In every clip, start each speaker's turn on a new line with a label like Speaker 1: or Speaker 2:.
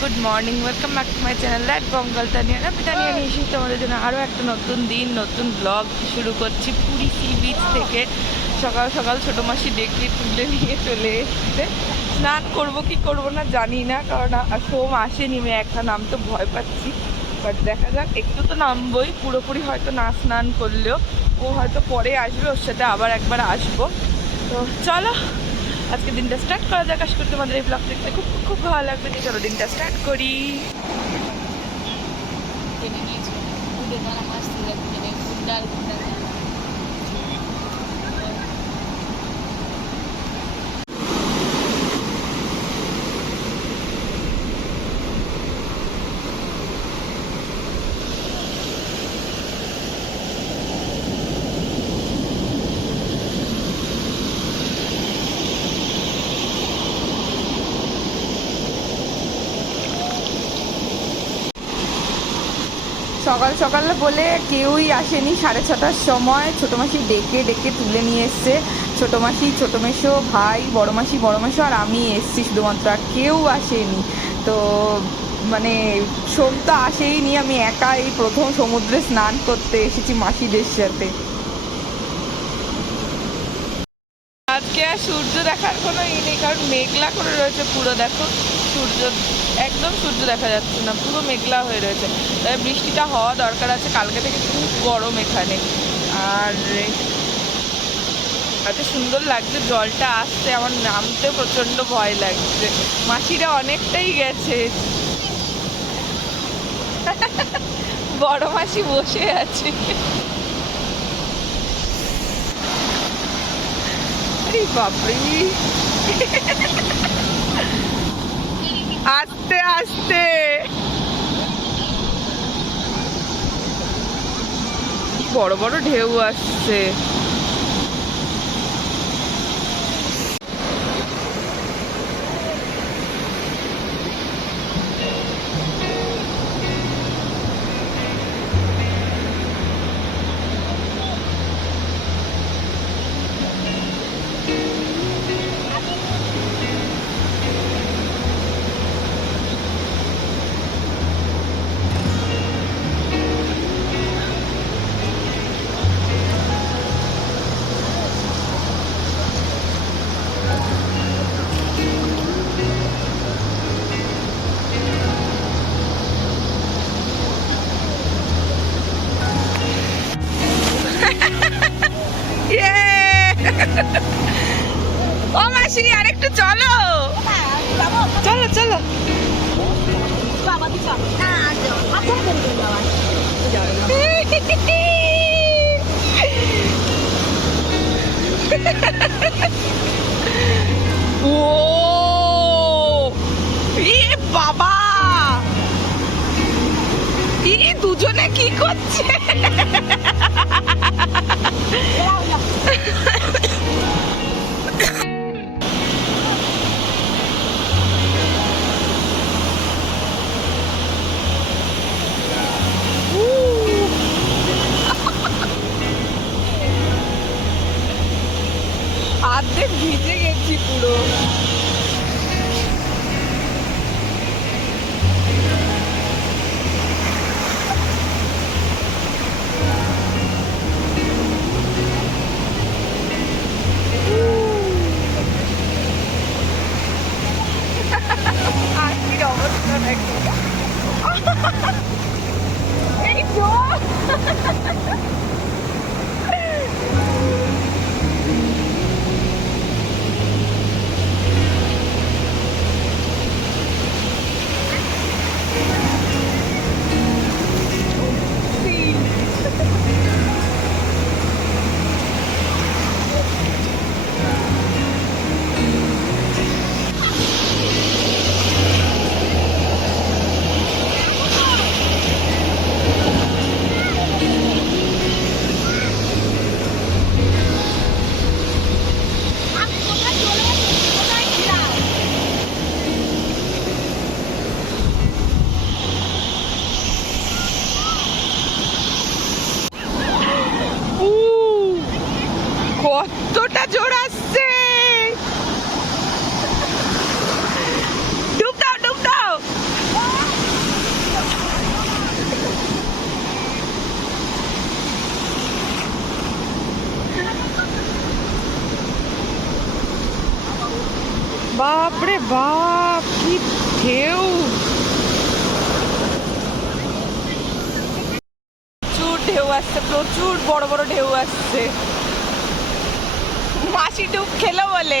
Speaker 1: good morning welcome back to my channel that বঙ্গল Taniya আমি তানিয়া নিয়ে এসেছি তোমাদের জন্য আরও একটা নতুন দিন নতুন ব্লগ শুরু করছি পুরী সি বিচ থেকে। সকাল সকাল ছোটো মাসি ডেকে তুলে নিয়ে চলে এসেছে। স্নান করব কি করব না জানি না কারণ সোম আসেনি আমি একা নামতে ভয় পাচ্ছি। বাট দেখা যাক একটু তো নামবই পুরোপুরি হয়তো না স্নান করলেও। ও হয়তো পরে আসবে ওর সাথে আবার একবার আসব। তো চলো আজকে দিনটা স্টার্ট করা যাক। আশা করি তোমাদের এই ব্লগ দেখতে খুব খুব ভালো লাগবে। যে চলো দিনটা স্টার্ট করি।
Speaker 2: ডাল ডাল
Speaker 1: সকাল সকাল বলে কেউই আসেনি, সাড়ে ছটার সময়। ছোটো মাসি ডেকে ডেকে তুলে নিয়ে এসছে। ছোটো মাসি, ছোটো মেশো ভাই, বড় মাসি, বড় মেশো আর আমি এসছি শুধুমাত্র আর কেউ আসেনি। তো মানে সোম তো আসেই নি আমি একা এই প্রথম সমুদ্রে স্নান করতে এসেছি মাসিদের সাথে। আজকে আর সূর্য দেখার কোনো ই নেই, কারণ মেঘলা করে রয়েছে পুরো, দেখো। সূর্য, একদম সূর্য দেখা যাচ্ছে না, পুরো মেঘলা হয়ে রয়েছে। তাই বৃষ্টিটা হওয়া দরকার আছে, কালকে থেকে খুব গরম এখানে। আর এত সুন্দর লাগছে, জলটা আসছে, আমার নামতে প্রচণ্ড ভয় লাগছে। মাসিরা অনেকটাই গেছে। বড় মাসি বসে আছে। বাপরে। আস্তে আস্তে। বড় বড় ঢেউ আসছে। দুজনে কি করছে? ওরে বাপ, কি ঢেউ। প্রচুর ঢেউ আসছে, প্রচুর বড় বড় ঢেউ আসছে। মাসি ডুব খেলো বলে।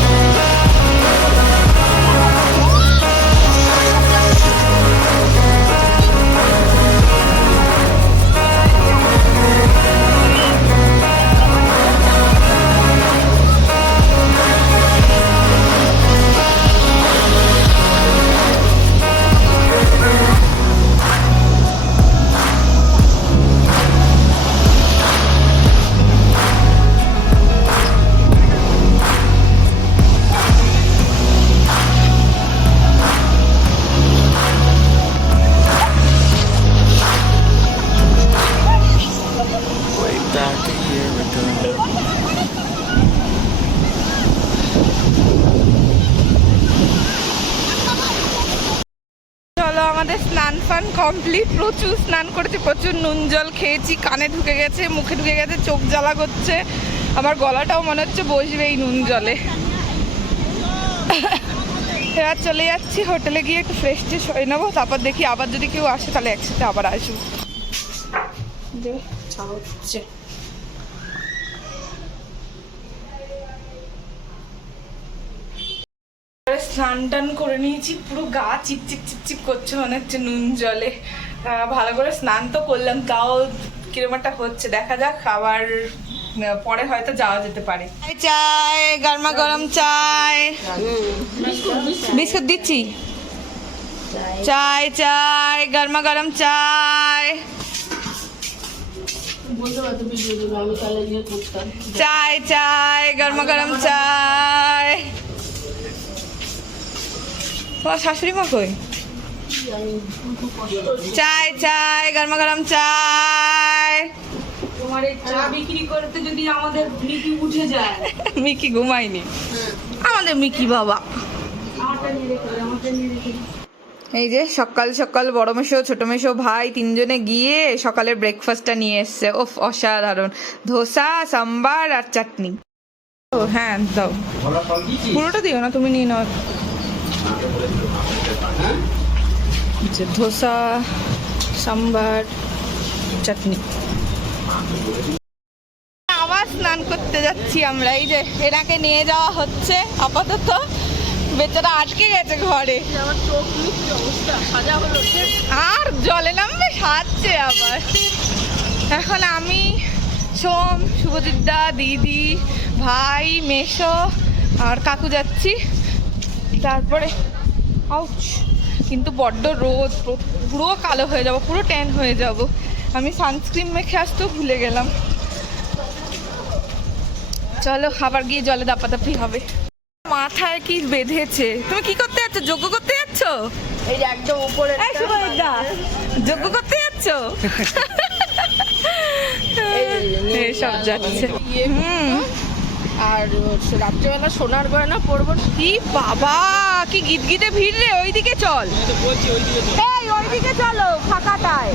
Speaker 1: Complete প্রচুর স্নান করেছি, প্রচুর নুন জল খেয়েছি, কানে ঢুকে গেছে, মুখে ঢুকে গেছে, চোখ জ্বালা করছে, আমার গলাটাও মনে হচ্ছে বসবে এই নুন জলে। এবার চলে যাচ্ছি হোটেলে গিয়ে একটু ফ্রেশ ট্রেশ হয়ে নেব, তারপর দেখি আবার যদি কেউ আসে তাহলে একসাথে আবার আসব যে চা হচ্ছে এবারে স্নান টান করে নিয়েছি পুরো গা চিপচিপ চিপচিপ করছে মনে হচ্ছে নুন জলে। ভালো করে স্নান তো করলাম তাও কিরম একটা হচ্ছে। দেখা যাক আহ, পরে হয়তো যাওয়া যেতে পারে। চাই গরমা গরম চাই। বিস্কুট দিচ্ছি? চাই চাই গরমা গরম চাই। চাই চাই গরমা গরম চাই। তোমার শাশুড়ি মা কই? চাই চাই গরমা গরম চাই।
Speaker 2: তোমার এই চা বিক্রি করতে যদি আমাদের মিটি উঠে যায়।
Speaker 1: মিকি ঘুমায়নি। আমাদের মিকি বাবা। এই যে সকাল সকাল বড় মেশো ছোট মেশো ভাই তিনজনে গিয়ে সকালের ব্রেকফাস্টটা নিয়ে এসছে। ওফ অসাধারণ। ধোসা সাম্বার আর চাটনি। ও হ্যাঁ দাও। পুরোটা দিও না তুমি নিয়ে নাও। আচ্ছা, ধোসা সাম্বার চাটনি। আবার স্নান করতে যাচ্ছি আমরা এই যে এনাকে নিয়ে যাওয়া হচ্ছে আপাতত বেচারা আটকে গেছে ঘরে। আর জলে নামবে সাজছে আবার। এখন আমি সোম শুভজিৎদা দিদি ভাই মেশো আর কাকু যাচ্ছি। তারপরে আউচ কিন্তু বড্ড রোদ পুরো- কালো হয়ে যাব পুরো ট্যান হয়ে যাব আমি সানস্ক্রিন মেখে আসতেও ভুলে গেলাম চলো খাবার গিয়ে জলে দাপাদাপি হবে মাথায় কি বেঁধেছে তুমি কি করতে যাচ্ছ যোগ্য করতে যাচ্ছ
Speaker 2: এই একদম উপরে
Speaker 1: যোগ্য করতে যাচ্ছ এইসব যাচ্ছে হুম
Speaker 2: আর রাত্রেবেলা সোনার গয়না পরবো।
Speaker 1: কি বাবা কি গিদগিদে ভিড় রে ওইদিকে চল। এই ওইদিকে চলো ফাঁকাটায়।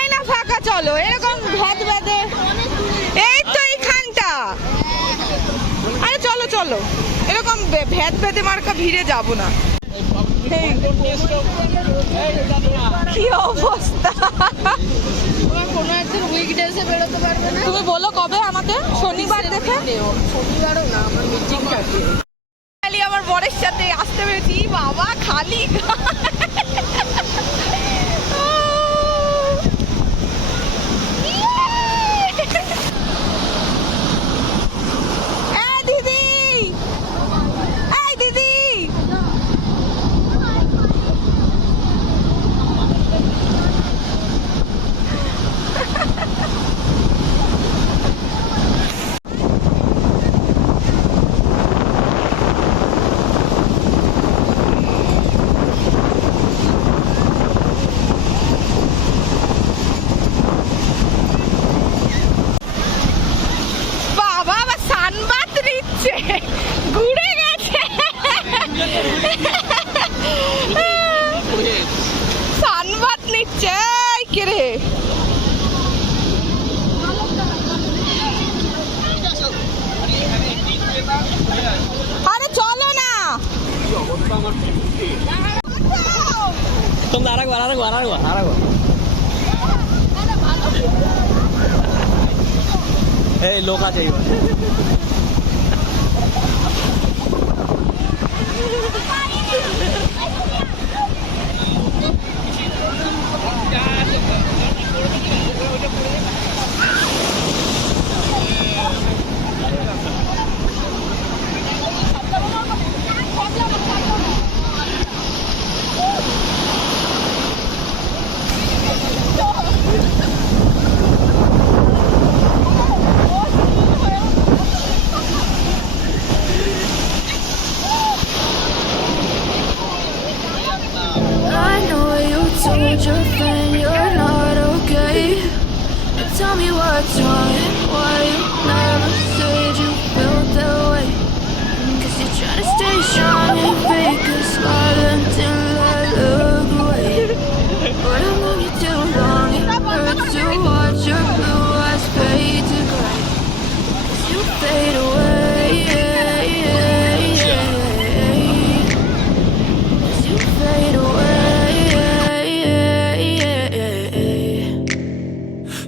Speaker 1: এই না ফাঁকা চলো এরকম ভেদ ভেদে এই তো এইখানটা। আরে চলো চলো। এরকম ভেদ ভেদে মার্কা ভিড়ে যাব না। কি অবস্থা?
Speaker 2: কোনো একদিন বেরোতে পারবে না।
Speaker 1: তুমি বলো কবে আমাকে? শনিবার দেখে?
Speaker 2: শনিবারও না আমার মিটিং থাকে।
Speaker 1: খালি আমার বরের সাথে আসতে পেরেছি। বাবা খালি এই দিদি এই দিদি বাবা আবার সানবাত নিচ্ছে ঘুরে গেছে সানবাত নিচ্ছে এই কে রে আরে চলো না
Speaker 3: তোমরা আরেকবার আরেকবার আরেকবার আরেকবার এই লোক আছে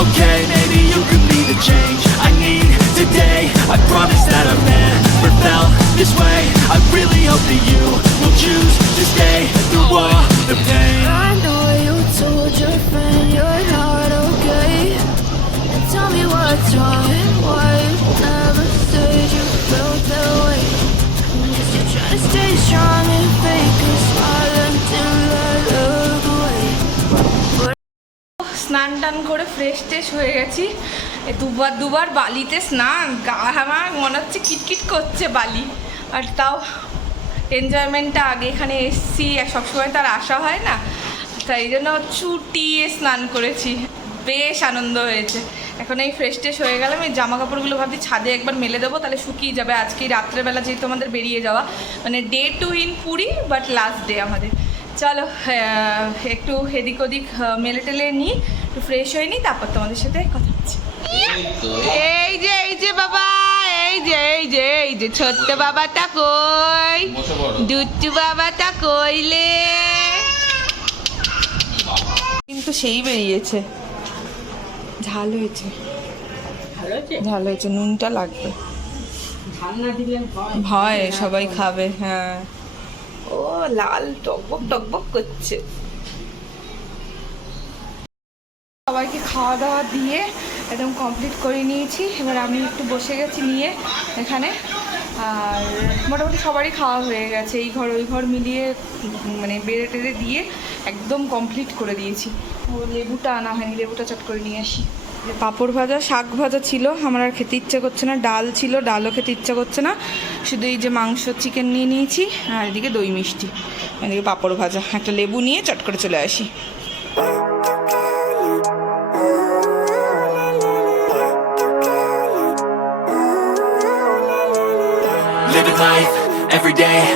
Speaker 4: Okay,
Speaker 1: টান করে ফ্রেশ ট্রেশ হয়ে গেছি। দুবার দুবার বালিতে স্নান। গা আমার মনে হচ্ছে কিটকিট করছে বালি। আর তাও এনজয়মেন্টটা আগে এখানে এসছি, আর সবসময় তার আসা হয় না। তাই জন্য চুটিয়ে স্নান করেছি। বেশ আনন্দ হয়েছে। এখন এই ফ্রেশ ট্রেশ হয়ে গেলাম এই জামা কাপড়গুলো ভাবছি ছাদে একবার মেলে দেবো, তাহলে শুকিয়ে যাবে। আজকে রাত্রেবেলা যেহেতু আমাদের বেরিয়ে যাওয়া। মানে day two in Puri but last day আমাদের। চলো একটু এদিক ওদিক মেলে টেলে নিই একটু ফ্রেশ হয়ে নিই তারপর তোমাদের সাথে কথা হচ্ছে এই যে এই যে বাবা এই যে এই যে এই যে ছোট্ট বাবাটা কই? দুট্টু বাবাটা কইলে? কিন্তু সেই বেরিয়েছে। ঝাল হয়েছে। ঝাল হয়েছে নুনটা লাগবে। ভয় সবাই খাবে হ্যাঁ। ও, লাল টকবক টকবক করছে। সবাইকে খাওয়া দাওয়া দিয়ে একদম কমপ্লিট করে নিয়েছি। এবার আমি একটু বসে গেছি নিয়ে এখানে। আর মোটামুটি সবারই খাওয়া হয়ে গেছে। এই ঘর, ওই ঘর মিলিয়ে মানে বেড়ে টেড়ে দিয়ে একদম কমপ্লিট করে দিয়েছি। ও, লেবুটা আনা হয়নি। লেবুটা চট করে নিয়ে আসি। পাঁপড় ভাজা, শাক ভাজা ছিল, আমার আর খেতে ইচ্ছে করছে না। ডাল ছিল, ডালও খেতে ইচ্ছে করছে না। শুধু এই যে মাংস চিকেন নিয়ে নিয়েছি, আর এদিকে দই মিষ্টি। এদিকে পাঁপড় ভাজা, একটা লেবু নিয়ে চট করে চলে আসি।
Speaker 4: Every day.